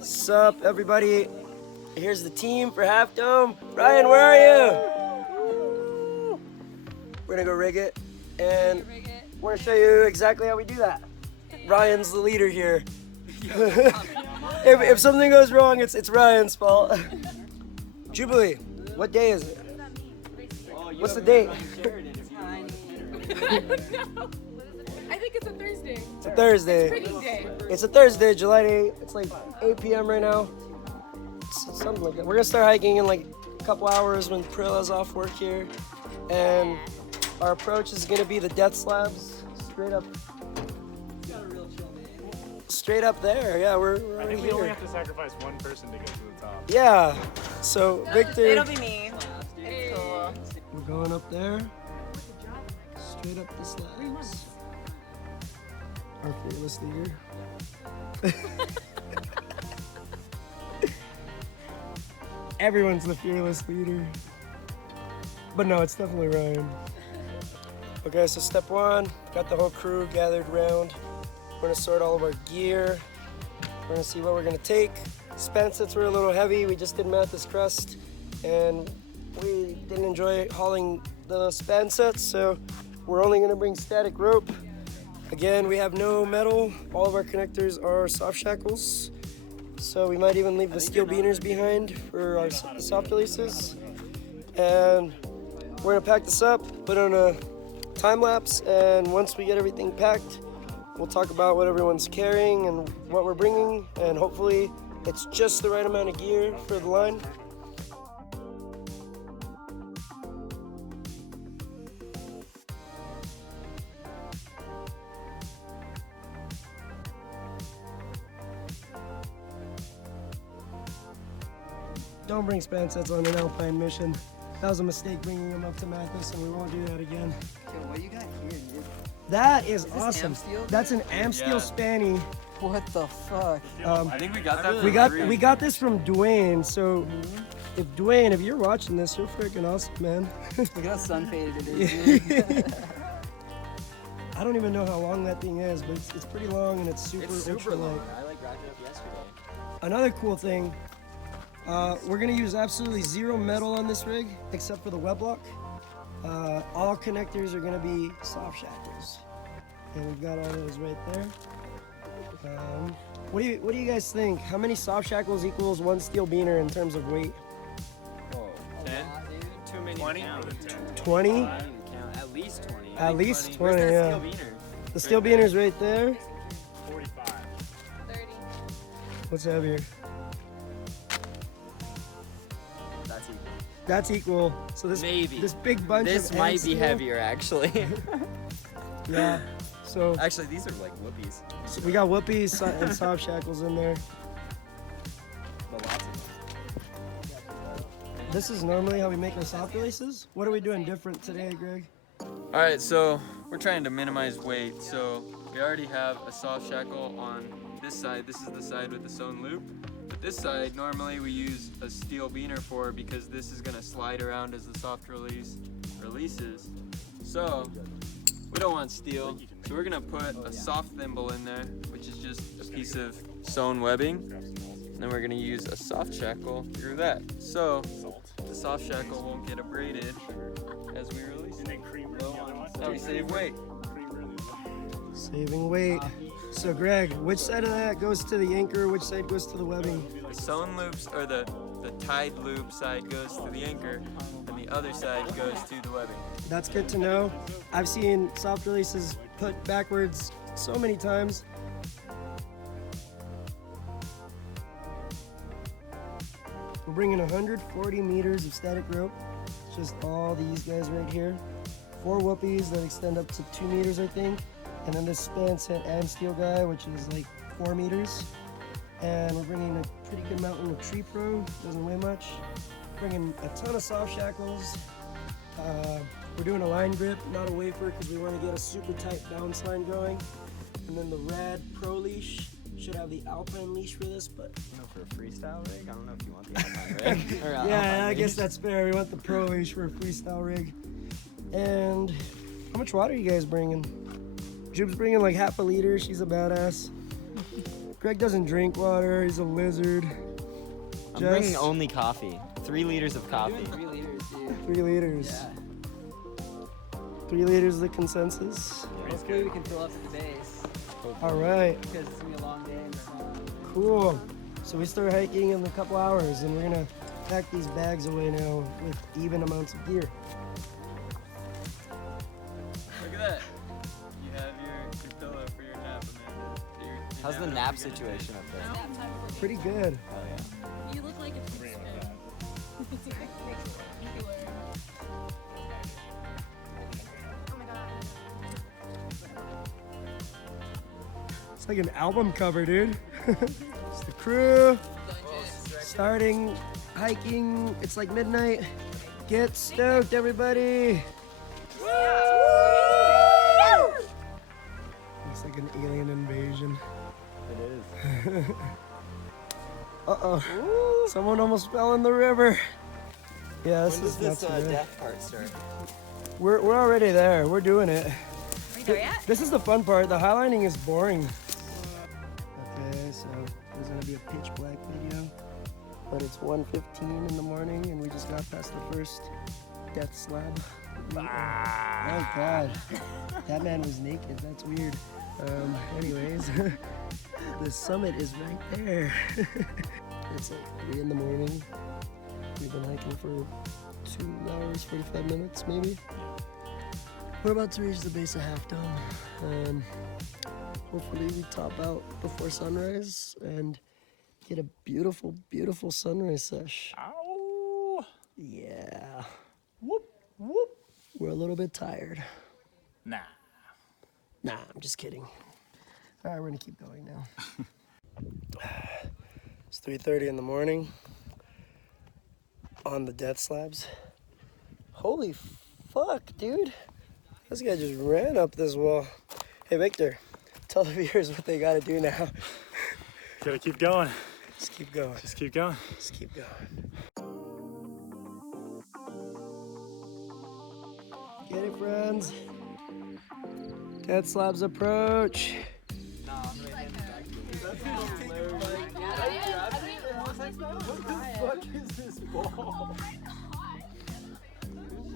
Sup, everybody? Here's the team for Half Dome. Ryan, where are you? We're gonna go rig it, and we're gonna show you exactly how we do that. Ryan's the leader here. if something goes wrong, it's Ryan's fault. Jubilee, what day is it? What's the date? I think it's a Thursday. It's a Thursday. It's rigging day. It's a Thursday, July 8th. It's like 8 p.m. right now. Something like that. We're gonna start hiking in like a couple hours when Prilla's off work here. And our approach is gonna be the death slabs, straight up there. Yeah, we're I right think we only here. have to sacrifice one person to get to the top. Yeah, so Victor, It'll be me. It's cool. we're going up there. Straight up the slabs. Our fearless leader. Everyone's the fearless leader. But no, it's definitely Ryan. Okay, so step one, got the whole crew gathered around. We're gonna sort all of our gear. We're gonna see what we're gonna take. Span sets were a little heavy. We just did Mathis crust, and we didn't enjoy hauling the span sets, so we're only gonna bring static rope. Again, we have no metal. All of our connectors are soft shackles. So we might even leave the steel beaners behind for our soft releases. And we're gonna pack this up, put on a time lapse, and once we get everything packed, we'll talk about what everyone's carrying and what we're bringing, and hopefully it's just the right amount of gear for the line. Don't bring span sets on an alpine mission. That was a mistake bringing them up to Mathis, and we won't do that again. Yo, what you got here, dude? That is this awesome. amp steel? That's an amp steel spanny. What the fuck? I think we got that. We got this from Dwayne. So if Dwayne, if you're watching this, you're freaking awesome, man. Look at how sun faded it is, dude. I don't even know how long that thing is, but it's pretty long and it's super ultra light. I like wrapped it up yesterday. Another cool thing, we're gonna use absolutely zero metal on this rig except for the web lock. All connectors are gonna be soft shackles, and we've got all those right there. What do you guys think? How many soft shackles equals one steel beaner in terms of weight? Whoa. 10? Too many 20? to count. 20? I don't even count. At least 20. At least 20, Where's that yeah. steel beaner? The steel beaner's right there. 45. 30. What's heavier? That's equal. That's equal. So this Maybe. this big bunch This of might amp be steel- heavier, actually. Yeah. So Actually, these are like whoopies. we got whoopies and soft shackles in there. But lots of them. This is normally how we make our soft releases. What are we doing different today, Greg? All right, so we're trying to minimize weight. So we already have a soft shackle on this side. This is the side with the sewn loop. But this side, normally we use a steel beaner for because this is gonna slide around as the soft release releases. So we don't want steel. So we're gonna put a soft thimble in there, which is just a piece of sewn webbing. And then we're gonna use a soft shackle through that. So the soft shackle won't get abraded as we release it. Now we save weight. Saving weight. So Greg, which side of that goes to the anchor? Which side goes to the webbing? The sewn loops, or the tied loop side goes to the anchor, and the other side goes to the webbing. That's good to know. I've seen soft releases put backwards so many times. We're bringing 140 meters of static rope. It's just all these guys right here. 4 whoopies that extend up to 2 meters, I think. And then this span set and steel guy, which is like 4 meters. And we're bringing a pretty good mountain of tree pro, doesn't weigh much. Bringing a ton of soft shackles. We're doing a line grip, not a wafer, because we want to get a super tight balance line going. And then the Rad Pro leash should have the Alpine leash for this, but For a freestyle rig, I don't know if you want the Alpine rig. Or, yeah, I guess leash. that's fair. We want the Pro leash for a freestyle rig. And how much water are you guys bringing? Jube's bringing like half a liter. She's a badass. Greg doesn't drink water. He's a lizard. I'm bringing only coffee. 3 liters of coffee. 3 liters, dude. 3 liters. Yeah. 3 liters is the consensus. Hopefully we can fill up at the base. All right. Because it's gonna be a long day in the sun. Cool. So we start hiking in a couple hours, and we're gonna pack these bags away now with even amounts of gear. Look at that. You have your pillow for your nap, Amanda. Your How's the nap nap is gonna be- situation up there? Nap time for me. Pretty good. Oh yeah. You look like a Agreeing with Tuesday. that. Oh my god. It's like an album cover, dude. It's the crew starting hiking. It's like midnight. Get stoked, everybody. Looks like an alien invasion. It is. Uh-oh. Someone almost fell in the river. Yeah, this When is does this nuts, man. death part start? We're already there. We're doing it. Are you there yet? This is the fun part. The highlining is boring. Okay, so there's gonna be a pitch black video, but it's 1:15 in the morning, and we just got past the first death slab. Oh God, that man was naked. That's weird. Anyways, the summit is right there. It's like 3 in the morning. We've been hiking for 2 hours, 45 minutes, maybe. We're about to reach the base of Half Dome. Hopefully we top out before sunrise and get a beautiful, beautiful sunrise sesh. Ow! Yeah, Whoop, whoop. we're a little bit tired. Nah. Nah, I'm just kidding. All right, we're gonna keep going now. It's 3:30 in the morning on the death slabs. Holy fuck, dude. This guy just ran up this wall. Hey, Victor, tell the viewers what they gotta do now. Gotta keep going. Just keep going. Just keep going. Just keep going. Get it, friends? Death slabs approach. What is this ball?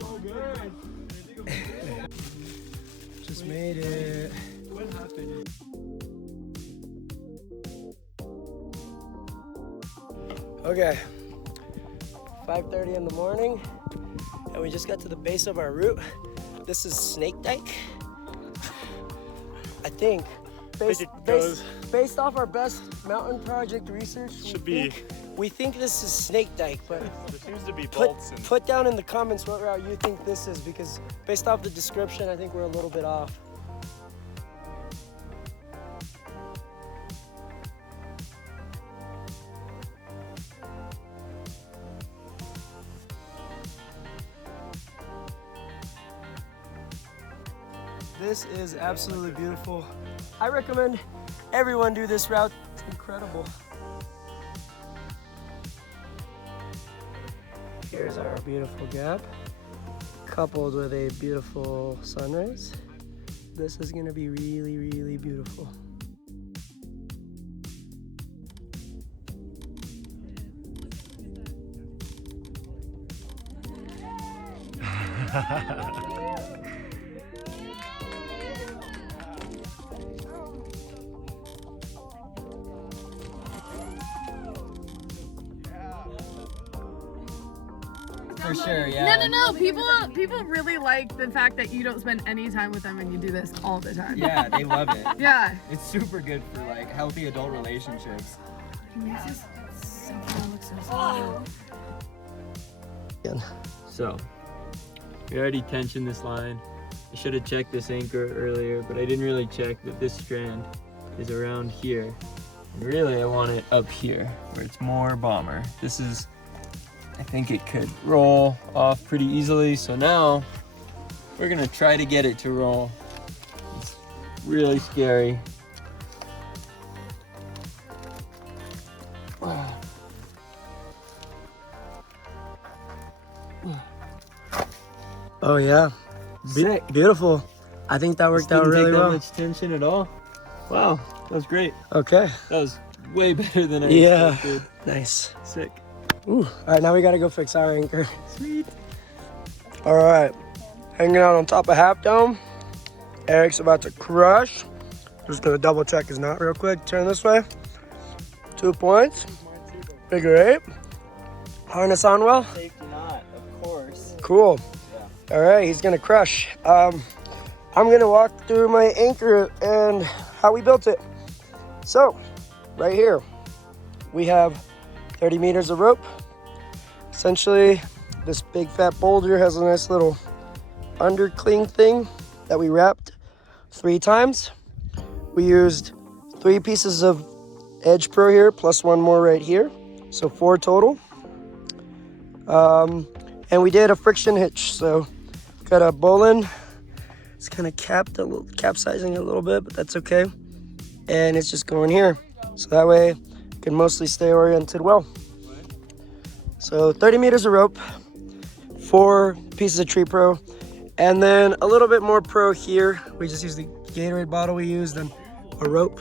So good. Just made it. What happened? Okay, 5:30 in the morning, and we just got to the base of our route. This is Snake Dyke, I think. Based off our best mountain project research, we think this is Snake Dyke, but There seems to be put, bolts and put down in the comments what route you think this is, because based off the description, I think we're a little bit off. This is absolutely beautiful. I recommend everyone do this route. It's incredible. Here's our beautiful gap, coupled with a beautiful sunrise. This is gonna be really, really beautiful. For sure, yeah. No. People really like the fact that you don't spend any time with them and you do this all the time. Yeah, they love it. Yeah. It's super good for like healthy adult relationships. So, we already tensioned this line. I should have checked this anchor earlier, but I didn't really check that this strand is around here. And really, I want it up here, where it's more bomber. This is, I think it could roll off pretty easily. So now, we're gonna try to get it to roll. It's really scary. Oh yeah, Sick. beautiful. I think that worked out really Didn't take that well. much tension at all. Wow. That was great. Okay. That was way better than I Yeah. expected. Nice. Sick. Ooh. All right, now we gotta go fix our anchor. Sweet. All right. Hanging out on top of Half Dome. Eric's about to crush. Just gonna double check his knot real quick. Turn this way. 2 points. Figure 8. Harness on well. Safety knot, of course. Cool. All right, he's gonna crush. I'm gonna walk through my anchor and how we built it. So, right here, we have 30 meters of rope. Essentially, this big fat boulder has a nice little undercling thing that we wrapped 3 times. We used 3 pieces of Edge Pro here, plus 1 more right here. So 4 total. And we did a friction hitch. So got a bowline. It's kind of capsizing a little bit, but that's okay. And it's just going here. So that way it can mostly stay oriented well. So 30 meters of rope, 4 pieces of Tree Pro, and then a little bit more Pro here. We just used the Gatorade bottle we used and a rope.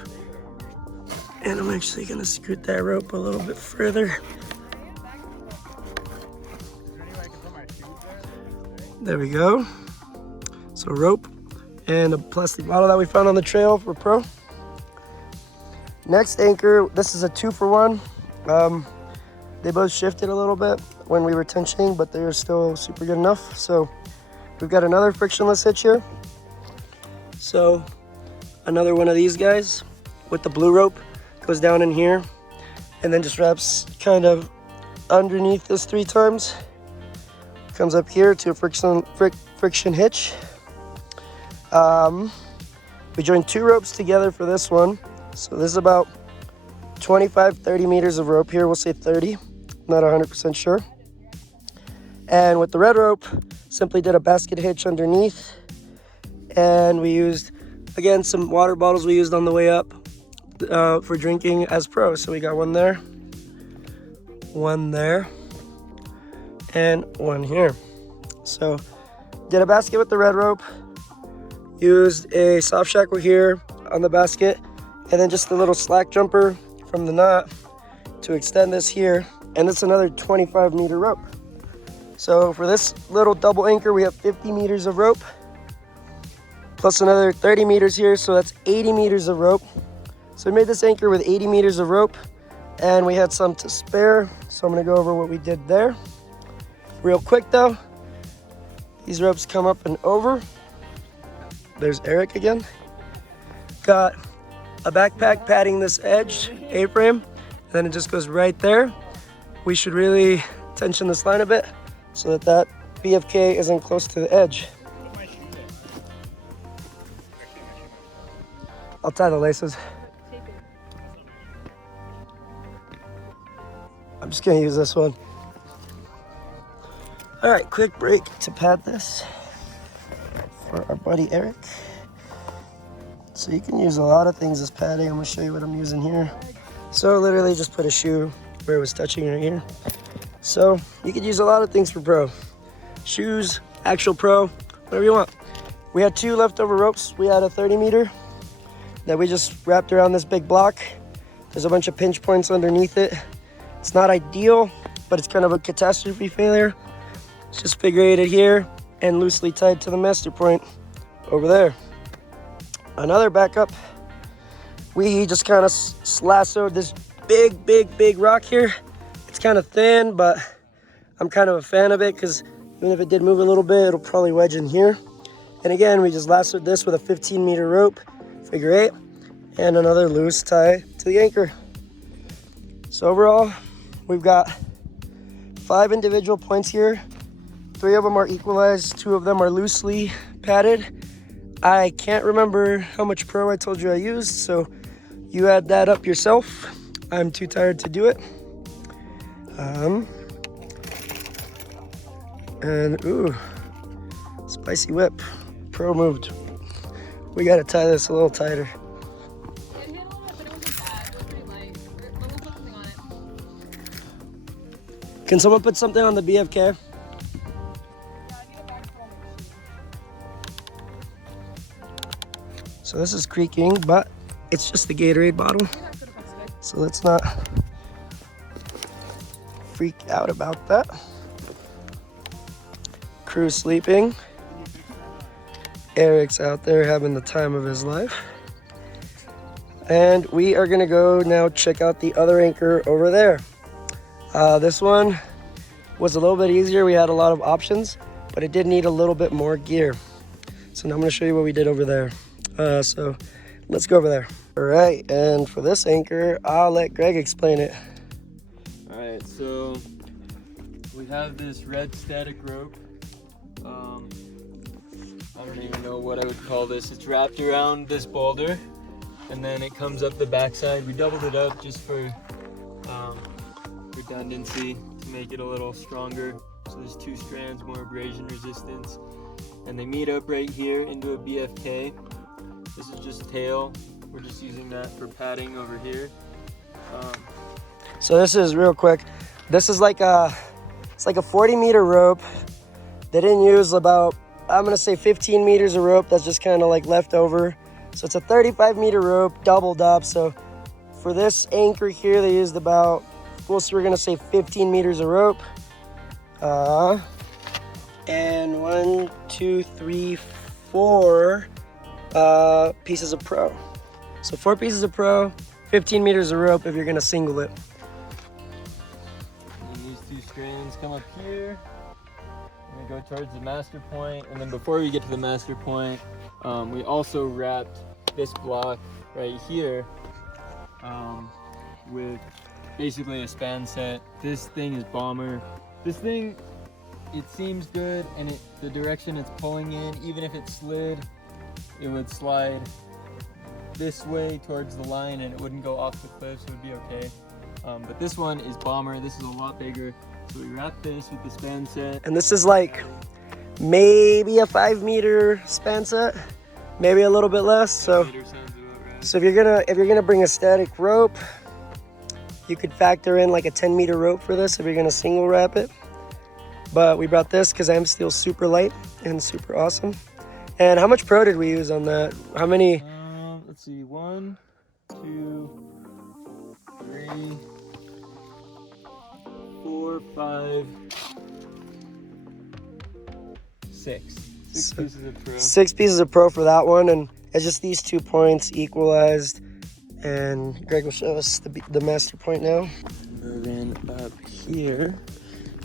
And I'm actually gonna scoot that rope a little bit further. There we go. So rope and a plastic bottle that we found on the trail for Pro. Next anchor, this is a 2-for-1. They both shifted a little bit when we were tensioning, but they were still super good enough. So we've got another frictionless hitch here. So another one of these guys with the blue rope goes down in here and then just wraps kind of underneath this 3 times. Comes up here to a friction hitch. We joined 2 ropes together for this one. So this is about 25-30 meters of rope here. We'll say 30, not 100% sure. And with the red rope, simply did a basket hitch underneath. And we used, again, some water bottles we used on the way up for drinking as Pro. So we got 1 there, 1 there, and 1 here. So did a basket with the red rope, used a soft shackle here on the basket, and then just a little slack jumper from the knot to extend this here. And it's another 25 meter rope. So for this little double anchor, we have 50 meters of rope, plus another 30 meters here. So that's 80 meters of rope. So we made this anchor with 80 meters of rope, and we had some to spare. So I'm gonna go over what we did there. Real quick though, these ropes come up and over. There's Eric again. Got a backpack padding this edge, A-frame, and then it just goes right there. We should really tension this line a bit so that BFK isn't close to the edge. I'll tie the laces. I'm just gonna use this one. All right, quick break to pad this for our buddy Eric. So you can use a lot of things as padding. I'm gonna show you what I'm using here. So literally just put a shoe where it was touching right here. So you could use a lot of things for Pro. Shoes, actual Pro, whatever you want. We had 2 leftover ropes. We had a 30 meter that we just wrapped around this big block. There's a bunch of pinch points underneath it. It's not ideal, but it's kind of a catastrophe failure. It's just figure eighted here and loosely tied to the master point over there. Another backup, we just kind of lassoed this big rock here. It's kind of thin, but I'm kind of a fan of it because even if it did move a little bit, it'll probably wedge in here. And again, we just lassoed this with a 15 meter rope, figure 8, and another loose tie to the anchor. So overall, we've got 5 individual points here. 3 of them are equalized, 2 of them are loosely padded. I can't remember how much Pro I told you I used, so you add that up yourself. I'm too tired to do it. And ooh, spicy whip. Pro moved. We gotta tie this a little tighter. It hit a little bit, but it wasn't bad. It was pretty light. We'll put something on it. Can someone put something on the BFK? So this is creaking, but it's just the Gatorade bottle. So let's not freak out about that. Crew's sleeping. Eric's out there having the time of his life. And we are gonna go now check out the other anchor over there. This one was a little bit easier. We had a lot of options, but it did need a little bit more gear. So now I'm gonna show you what we did over there. So let's go over there. All right, and for this anchor, I'll let Greg explain it. All right, so we have this red static rope. I don't even know what I would call this. It's wrapped around this boulder, and then it comes up the backside. We doubled it up just for redundancy to make it a little stronger. So there's 2 strands, more abrasion resistance, and they meet up right here into a BFK. This is just tail. We're just using that for padding over here. So this is real quick. This is like it's like a 40-meter rope. They didn't use about, I'm gonna say 15 meters of rope that's just kind of like left over. So it's a 35-meter rope doubled up. So for this anchor here, they used about, we're gonna say 15 meters of rope. And 1, 2, 3, 4 pieces of pro. So 4 pieces of pro, 15 meters of rope if you're gonna single it. And these 2 strands come up here. And we go towards the master point. And then before we get to the master point, we also wrapped this block right here with basically a span set. This thing is bomber. This thing, it seems good, and the direction it's pulling in, even if it slid, it would slide this way towards the line and it wouldn't go off the cliff, so it would be okay. But this one is bomber. This is a lot bigger. So we wrap this with the span set. And this is like maybe a 5-meter span set, maybe a little bit less. So if you're gonna bring a static rope, you could factor in like a 10-meter rope for this if you're gonna single wrap it. But we brought this because I'm still super light and super awesome. And how much pro did we use on that? How many? Let's see, 1, 2, 3, 4, 5, 6. 6 pieces of pro. 6 pieces of pro for that one, and it's just these 2 points equalized. And Greg will show us the master point now. Moving up here.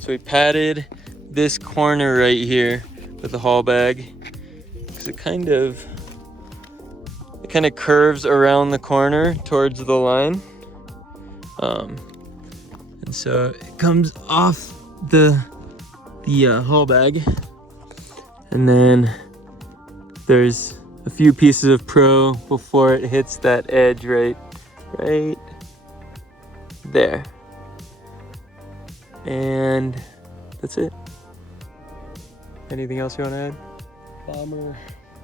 So we padded this corner right here with the haul bag because it kind of curves around the corner towards the line. And so it comes off the haul bag, and then there's a few pieces of pro before it hits that edge right there. And that's it. Anything else you want to add?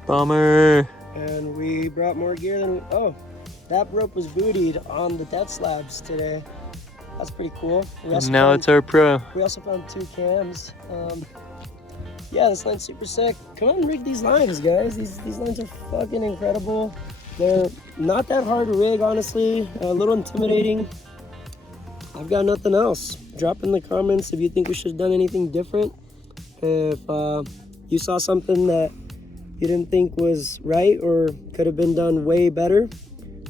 Bomber. And we brought more gear than, that rope was bootied on the death slabs today. That's pretty cool. Now it's our pro. We also found 2 cams. Yeah, this line's super sick. Come on, rig these lines, guys. These lines are fucking incredible. They're not that hard to rig, honestly. A little intimidating. I've got nothing else. Drop in the comments if you think we should have done anything different. If you saw something that you didn't think was right or could have been done way better.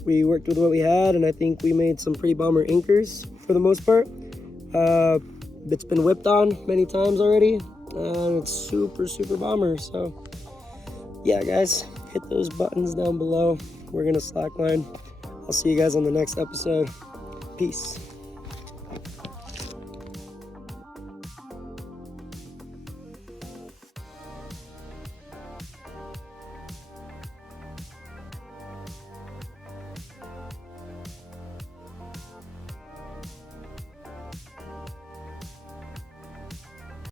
We worked with what we had, and I think we made some pretty bomber anchors for the most part. It's been whipped on many times already, and it's super, super bomber. So yeah, guys, hit those buttons down below. We're gonna slackline. I'll see you guys on the next episode. Peace.